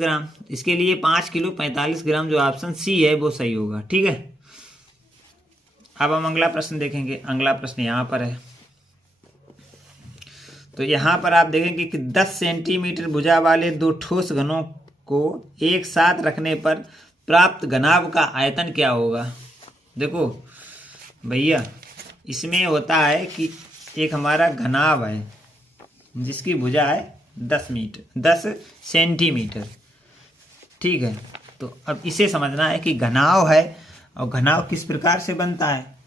ग्राम। इसके लिए 5 किलो 45 ग्राम, जो ऑप्शन सी है वो सही होगा। ठीक है, अब हम अगला प्रश्न देखेंगे। अगला प्रश्न यहाँ पर है। तो यहाँ पर आप देखेंगे कि 10 सेंटीमीटर भुजा वाले दो ठोस घनों को एक साथ रखने पर प्राप्त घनाभ का आयतन क्या होगा। देखो भैया, इसमें होता है कि एक हमारा घनाभ है जिसकी भुजा है 10 सेंटीमीटर। ठीक है, तो अब इसे समझना है कि घनाभ है और घनाभ किस प्रकार से बनता है,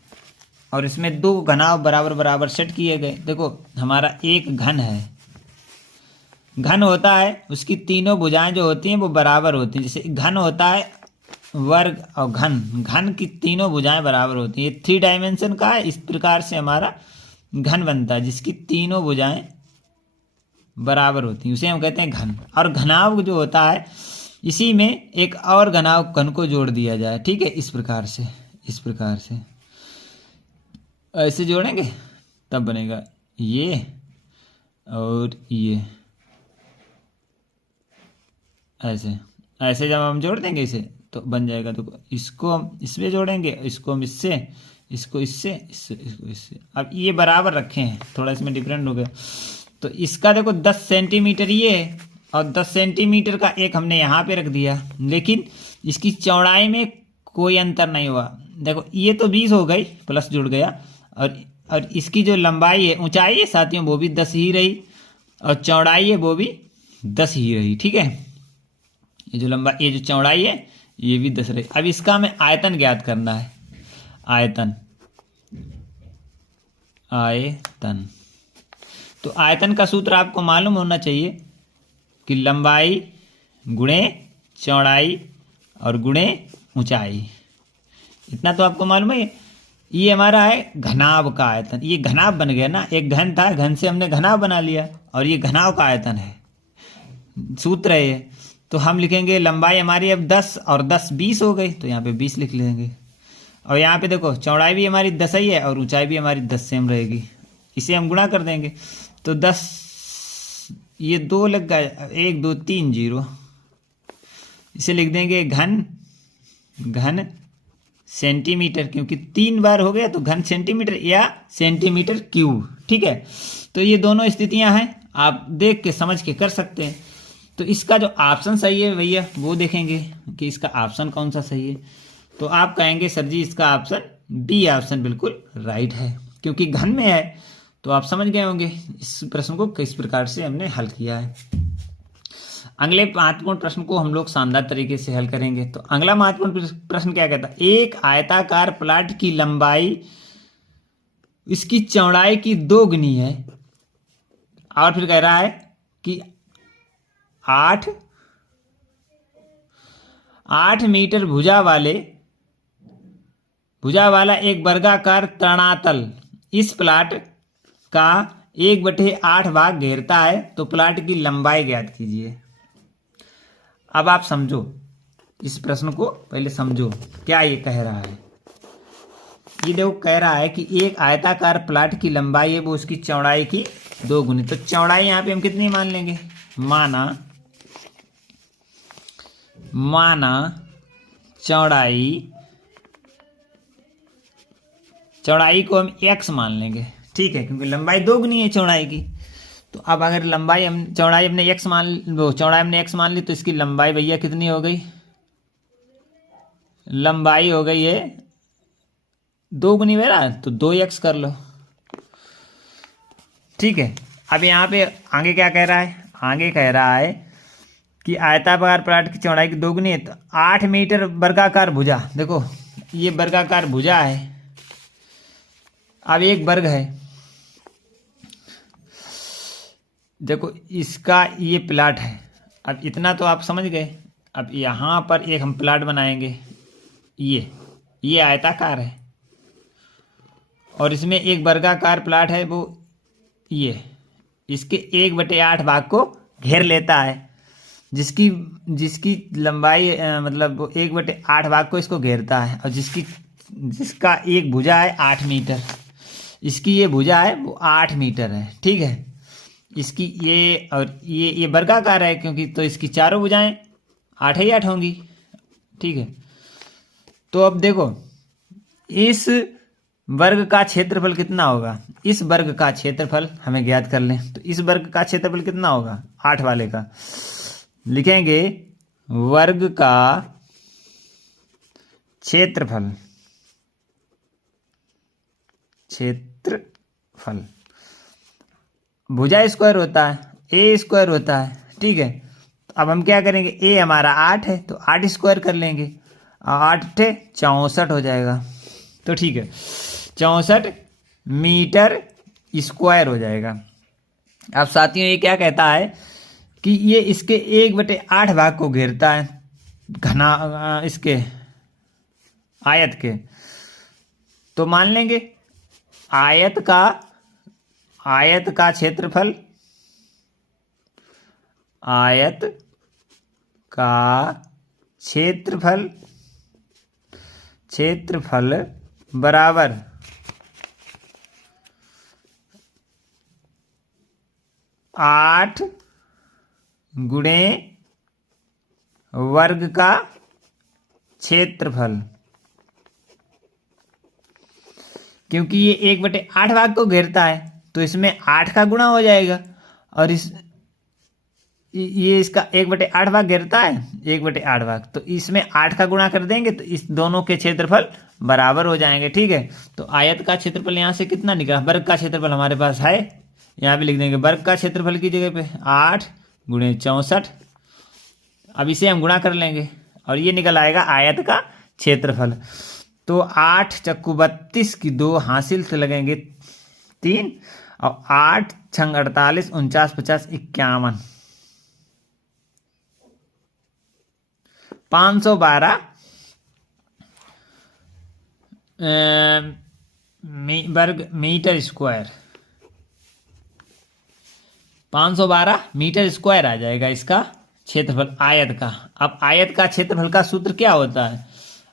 और इसमें दो घनाभ बराबर बराबर सेट किए गए। देखो हमारा एक घन है, घन होता है उसकी तीनों भुजाएं जो होती हैं वो बराबर होती हैं। जैसे घन होता है वर्ग और घन, घन की तीनों भुजाएं बराबर होती हैं। ये 3 डायमेंशन का है। इस प्रकार से हमारा घन बनता है जिसकी तीनों भुजाएं बराबर होती हैं, उसे हम कहते हैं घन। और घनाभ जो होता है इसी में एक और घनाभ घन को जोड़ दिया जाए। ठीक है, इस प्रकार से ऐसे जोड़ेंगे तब बनेगा ये और ये। ऐसे जब हम जोड़ देंगे इसे तो बन जाएगा। तो इसको हम इसमें जोड़ेंगे, इसको हम इससे, इसको इससे। अब ये बराबर रखे हैं, थोड़ा इसमें डिफरेंट हो गया। तो इसका देखो 10 सेंटीमीटर ये है और 10 सेंटीमीटर का एक हमने यहाँ पे रख दिया, लेकिन इसकी चौड़ाई में कोई अंतर नहीं हुआ। देखो ये तो 20 हो गई, प्लस जुड़ गया, और इसकी जो लंबाई है, ऊंचाई है साथियों, वो भी 10 ही रही, और चौड़ाई है वो भी 10 ही रही। ठीक है, ये जो चौड़ाई है ये भी 10 रही। अब इसका हमें आयतन ज्ञात करना है। आयतन तो आयतन का सूत्र आपको मालूम होना चाहिए कि लंबाई गुणे चौड़ाई और गुणे ऊंचाई। इतना तो आपको मालूम है। ये हमारा है घनाभ का आयतन। ये घनाभ बन गया ना, एक घन था, घन से हमने घनाभ बना लिया, और ये घनाभ का आयतन है, सूत्र है ये। तो हम लिखेंगे लंबाई हमारी अब 10 और 10 20 हो गई, तो यहाँ पे 20 लिख लेंगे। और यहाँ पे देखो चौड़ाई भी हमारी 10 ही है और ऊंचाई भी हमारी 10 सेम रहेगी। इसे हम गुणा कर देंगे तो 10, ये 2 लग गया, 1 2 3 0। इसे लिख देंगे घन सेंटीमीटर, क्योंकि 3 बार हो गया तो घन सेंटीमीटर या सेंटीमीटर क्यूब। ठीक है, तो ये दोनों स्थितियां हैं, आप देख के समझ के कर सकते हैं। तो इसका जो ऑप्शन सही है भैया वो देखेंगे कि इसका ऑप्शन कौन सा सही है। तो आप कहेंगे सर जी इसका ऑप्शन बी ऑप्शन बिल्कुल राइट है, क्योंकि घन में है। तो आप समझ गए होंगे इस प्रश्न को किस प्रकार से हमने हल किया है। अगले महत्वपूर्ण प्रश्न को हम लोग शानदार तरीके से हल करेंगे। तो अगला महत्वपूर्ण प्रश्न क्या कहता है, एक आयताकार प्लाट की लंबाई इसकी चौड़ाई की 2 गुनी है, और फिर कह रहा है कि 8 मीटर भुजा वाला एक वर्गाकार तृणातल इस प्लाट का 1/8 भाग घेरता है, तो प्लाट की लंबाई ज्ञात कीजिए। अब आप समझो इस प्रश्न को, पहले समझो क्या ये कह रहा है। ये देखो कह रहा है कि एक आयताकार प्लाट की लंबाई है वो उसकी चौड़ाई की 2 गुनी। तो चौड़ाई यहाँ पे हम कितनी मान लेंगे, माना चौड़ाई को हम x मान लेंगे। ठीक है, क्योंकि लंबाई 2 गुनी है चौड़ाई की। तो अब अगर चौड़ाई हमने x मान ली, तो इसकी लंबाई भैया कितनी हो गई, लंबाई हो गई है 2 गुनी मेरा, तो 2x कर लो। ठीक है, अब यहाँ पे आगे क्या कह रहा है, आगे कह रहा है कि आयताकार प्लाट की चौड़ाई की 2 गुनी है, तो 8 मीटर वर्गाकार भुजा। देखो ये वर्गाकार भुजा है, अब एक वर्ग है। देखो इसका ये प्लाट है। अब इतना तो आप समझ गए। अब यहाँ पर एक हम प्लाट बनाएंगे, ये आयताकार है, और इसमें एक वर्गाकार प्लाट है, वो ये इसके 1/8 भाग को घेर लेता है, जिसकी लंबाई मतलब 1/8 भाग को इसको घेरता है, और जिसका एक भुजा है 8 मीटर, इसकी ये भुजा है वो 8 मीटर है। ठीक है, इसकी ये और ये वर्गाकार है, क्योंकि तो इसकी चारों भुजाएं 8 ही 8 होंगी। ठीक है, तो अब देखो इस वर्ग का क्षेत्रफल कितना होगा। इस वर्ग का क्षेत्रफल हमें ज्ञात कर लें, तो इस वर्ग का क्षेत्रफल कितना होगा 8 वाले का। लिखेंगे वर्ग का क्षेत्रफल, क्षेत्रफल भुजा स्क्वायर होता है, ए स्क्वायर होता है। ठीक है, तो अब हम क्या करेंगे, ए हमारा 8 है तो 8 स्क्वायर कर लेंगे, 8 64 हो जाएगा। तो ठीक है, 64 मीटर स्क्वायर हो जाएगा। अब साथियों ये क्या कहता है कि ये इसके 1/8 भाग को घेरता है, घना इसके आयत के। तो मान लेंगे आयत का क्षेत्रफल, आयत का क्षेत्रफल बराबर 8 गुणे वर्ग का क्षेत्रफल। क्योंकि ये 1/8 भाग को घेरता है तो इसमें 8 का गुणा हो जाएगा, और ये इसका 1/8 भाग घेरता है, 1/8 भाग, तो इसमें 8 का गुणा कर देंगे तो इस दोनों के क्षेत्रफल बराबर हो जाएंगे। ठीक है, तो आयत का क्षेत्रफल यहाँ से कितना निकला, वर्ग का क्षेत्रफल हमारे पास है, यहाँ पे लिख देंगे वर्ग का क्षेत्रफल की जगह पे 8 गुणे 64। अब इसे हम गुणा कर लेंगे और ये निकल आएगा आयत का क्षेत्रफल। तो 8 चक्कू 32 की 2 हासिल से लगेंगे 3, और 8 छंग 48, 49 50 51, 512 वर्ग मीटर स्क्वायर, 512 मीटर स्क्वायर आ जाएगा इसका क्षेत्रफल आयत का। अब आयत का क्षेत्रफल का सूत्र क्या होता है,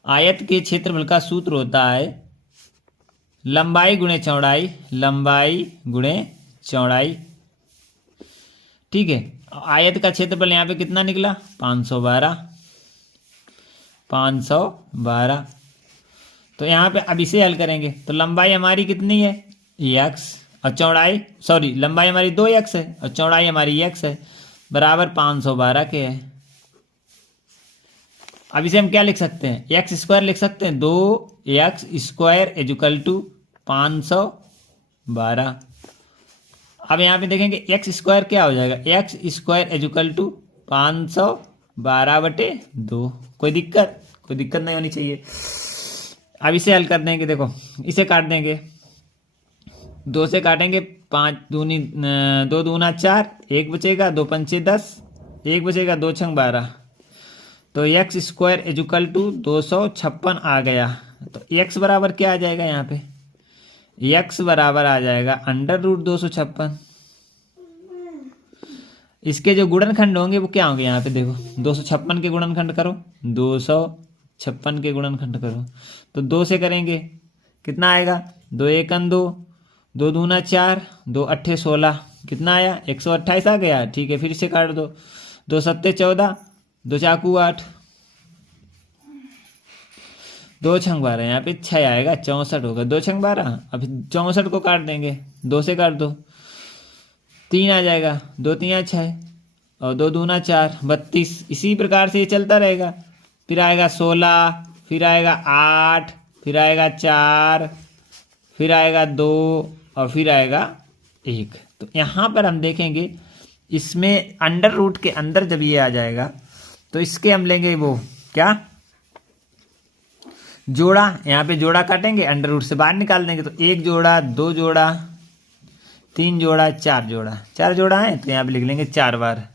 आयत के क्षेत्रफल का सूत्र होता है लंबाई गुणे चौड़ाई, लंबाई गुणे चौड़ाई। ठीक है, आयत का क्षेत्रफल यहाँ पे कितना निकला 512। तो यहाँ पे अब इसे हल करेंगे तो लंबाई हमारी कितनी है x, और चौड़ाई लंबाई हमारी 2x है और चौड़ाई हमारी x है, बराबर 512 के है। अब इसे हम क्या लिख सकते हैं, एक्स स्क्वायर लिख सकते हैं, 2x स्क्वायर इक्वल टू 512। अब यहाँ पे देखेंगे एक्स स्क्वायर क्या हो जाएगा, एक्स स्क्वायर इक्वल टू 512/2। कोई दिक्कत नहीं होनी चाहिए। अब इसे हल कर देंगे, देखो इसे काट देंगे, 2 से काटेंगे 5 दूनी 2 दूना 4, 1 बचेगा, 2 पंचे 10, 1 बचेगा, 2 छंग 12। तो एक्स स्क्वायर इक्वल टू 256 आ गया। तो एक्स बराबर क्या आ जाएगा, यहाँ पे एक्स बराबर आ जाएगा √256। इसके जो गुणनखंड होंगे वो क्या होंगे, यहाँ पे देखो 256 के गुणनखंड करो, 256 के गुणनखंड करो, तो 2 से करेंगे कितना आएगा, 2 1 2, 2 दूना 4, 2 8 16, कितना आया 128 आ गया। ठीक है, फिर से काट दो, 2 7 14, 2 चाकू 8, 2 छंग 12, यहाँ पे 6 आएगा, 64 होगा, 2 छंग 12। अब 64 को काट देंगे, 2 से काट दो, 3 आ जाएगा, 2 3 6, और 2 दूना 4, 32। इसी प्रकार से ये चलता रहेगा, फिर आएगा 16, फिर आएगा 8, फिर आएगा 4, फिर आएगा 2, और फिर आएगा 1। तो यहाँ पर हम देखेंगे इसमें अंडर रूट के अंदर जब ये आ जाएगा तो इसके हम लेंगे वो क्या, जोड़ा। यहाँ पे जोड़ा काटेंगे, अंडर रूट से बाहर निकाल देंगे, तो 1 जोड़ा, 2 जोड़ा, 3 जोड़ा, 4 जोड़ा, 4 जोड़ा है तो यहाँ पे लिख लेंगे 4 बार,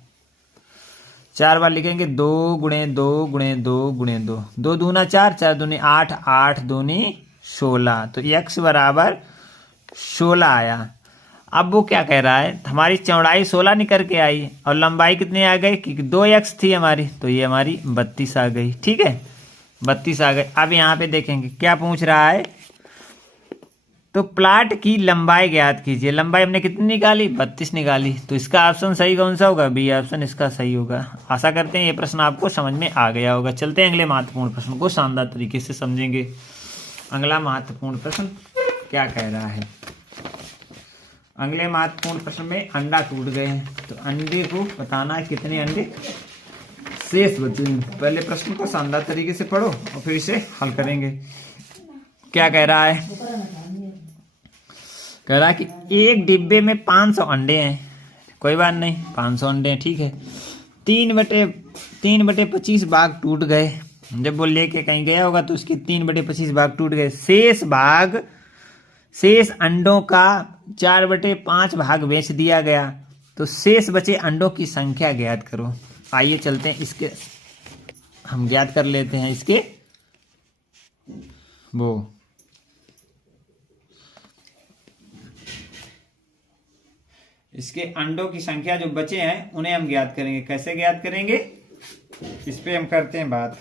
4 बार लिखेंगे, 2 गुणे 2 गुणे 2 गुणे 2, 2 दूना 4, 4 दूनी 8, 8 दूनी 16। तो x बराबर 16 आया। अब वो क्या कह रहा है, हमारी चौड़ाई 16 निकल के आई और लंबाई कितनी आ गई, क्योंकि 2x थी हमारी, तो ये हमारी 32 आ गई। ठीक है, 32 आ गई। अब यहाँ पे देखेंगे क्या पूछ रहा है, तो प्लाट की लंबाई ज्ञात कीजिए। लंबाई हमने कितनी निकाली? 32 निकाली। तो इसका ऑप्शन सही कौन सा होगा? बी ऑप्शन इसका सही होगा। आशा करते हैं ये प्रश्न आपको समझ में आ गया होगा। चलते हैं अगले महत्वपूर्ण प्रश्न को शानदार तरीके से समझेंगे। अगला महत्वपूर्ण प्रश्न क्या कह रहा है? अगले महत्वपूर्ण प्रश्न में अंडा टूट गए हैं, तो अंडे को बताना है कितने अंडे शेष बचे। पहले प्रश्न को शानदार तरीके से पढ़ो और फिर इसे हल करेंगे। क्या कह रहा है? कह रहा है कि एक डिब्बे में 500 अंडे हैं। कोई बात नहीं, 500 अंडे हैं, ठीक है। 3/25 भाग टूट गए। जब वो लेके कहीं गया होगा तो उसके 3/25 भाग टूट गए। शेष अंडों का 4/5 भाग बेच दिया गया। तो शेष बचे अंडों की संख्या ज्ञात करो। आइए चलते हैं, इसके हम ज्ञात कर लेते हैं इसके इसके अंडों की संख्या जो बचे हैं उन्हें हम ज्ञात करेंगे। कैसे ज्ञात करेंगे, इस पे हम करते हैं बात।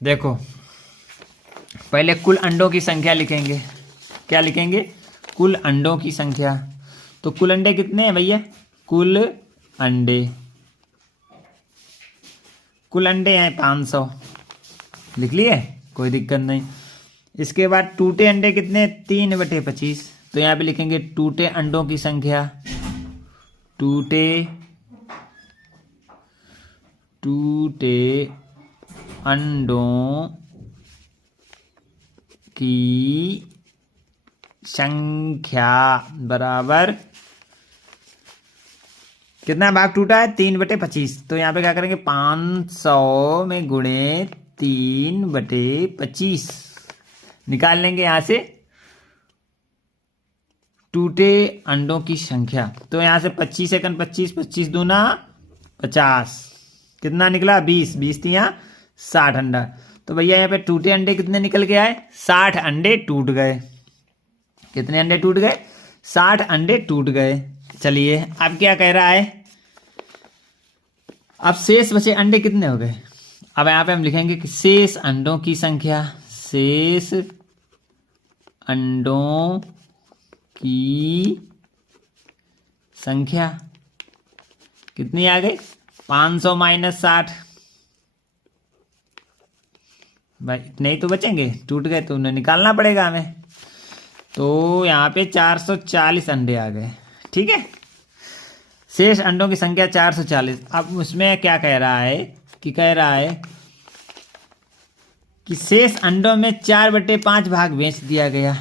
देखो, पहले कुल अंडों की संख्या लिखेंगे। क्या लिखेंगे? कुल अंडों की संख्या। तो कुल अंडे कितने हैं भैया? कुल अंडे हैं 500। लिख लिए, कोई दिक्कत नहीं। इसके बाद टूटे अंडे कितने? 3/25। तो यहाँ पे लिखेंगे टूटे अंडों की संख्या। टूटे अंडों की संख्या बराबर कितना भाग टूटा है? 3/25। तो यहाँ पे क्या करेंगे? 500 में गुणे 3/25 निकाल लेंगे यहाँ से टूटे अंडों की संख्या। तो यहाँ से 25 सेकंड 25 दूना 50, कितना निकला? 20 तिया 60 अंडा। तो भैया यहाँ पे टूटे अंडे कितने निकल के आए? 60 अंडे टूट गए। कितने अंडे टूट गए? 60 अंडे टूट गए। चलिए, अब क्या कह रहा है? अब शेष बचे अंडे कितने हो गए? अब यहाँ पे हम लिखेंगे कि शेष अंडों की संख्या। शेष अंडों की संख्या कितनी आ गई? 500 - 60। भाई इतने ही तो बचेंगे, टूट गए तो उन्हें निकालना पड़ेगा हमें। तो यहाँ पे 440 अंडे आ गए, ठीक है। शेष अंडों की संख्या 440। अब उसमें क्या कह रहा है कि कि शेष अंडों में 4/5 भाग बेच दिया गया।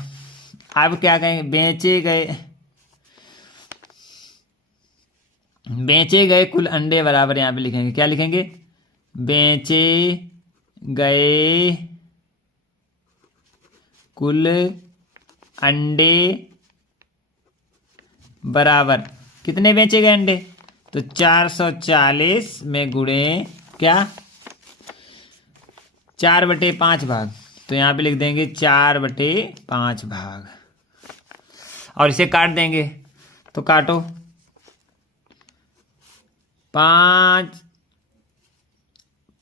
अब क्या कहेंगे? बेचे गए कुल अंडे बराबर, यहाँ पे लिखेंगे, क्या लिखेंगे? बेचे गए कुल अंडे बराबर कितने बेचे गए अंडे? तो 440 में गुणे क्या? 4/5 भाग। तो यहाँ पे लिख देंगे 4/5 भाग और इसे काट देंगे। तो काटो, 5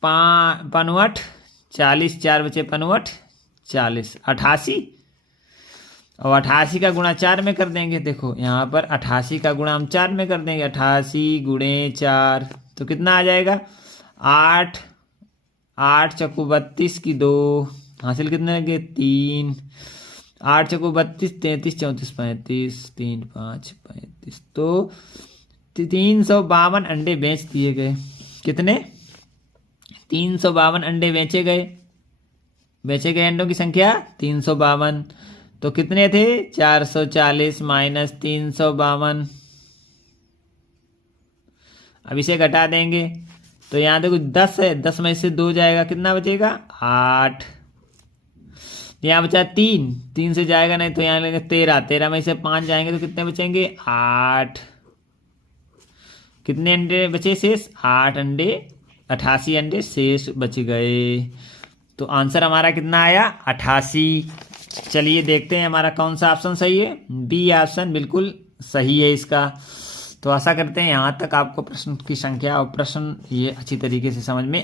5 40, 4 बचे 5 40, 88। और 88 का गुणा 4 में कर देंगे। देखो यहाँ पर 88 का गुणा हम 4 में कर देंगे। 88 गुणे 4 तो कितना आ जाएगा? 8 चक्कू 32 की 2 हासिल कितने लगे? 3। 8 चक्कू 32, 33 34 35, 3 5 35। तो 352 अंडे बेच दिए गए। कितने? 352 अंडे बेचे गए अंडों की संख्या 352। तो कितने थे? 440 माइनस 352। अब इसे घटा देंगे तो यहाँ देखो 10 है, 10 में से 2 जाएगा, कितना बचेगा? 8। यहाँ बचा 3 से जाएगा नहीं तो यहाँ लेंगे 13 में से 5 जाएंगे तो कितने बचेंगे? 8। कितने अंडे बचे शेष? 8 अंडे, 88 अंडे शेष बच गए। तो आंसर हमारा कितना आया? 88। चलिए देखते हैं हमारा कौन सा ऑप्शन सही है। बी ऑप्शन बिल्कुल सही है इसका। तो आशा करते हैं यहाँ तक आपको प्रश्न की संख्या और प्रश्न ये अच्छी तरीके से समझ में